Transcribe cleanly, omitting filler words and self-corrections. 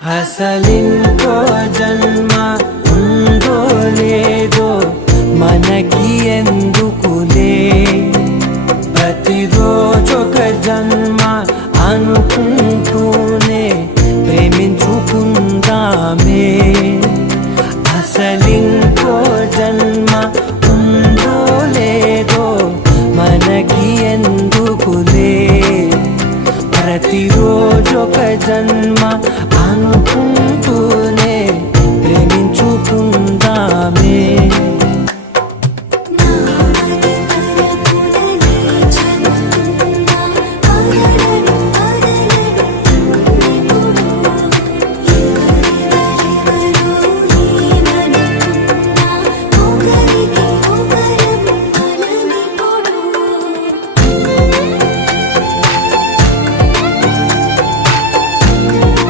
అసలింకో జన్మ ఉందో లేదో మనకి ఎందుకులే, ప్రతిరోజొక జన్మ అనుకుంటూనే ప్రేమించుకుందామే. అసలింకో జన్మ ఉందో లేదో మనకి ఎందుకులే, ప్రతిరోజొక జన్మ అనుకుంటూనే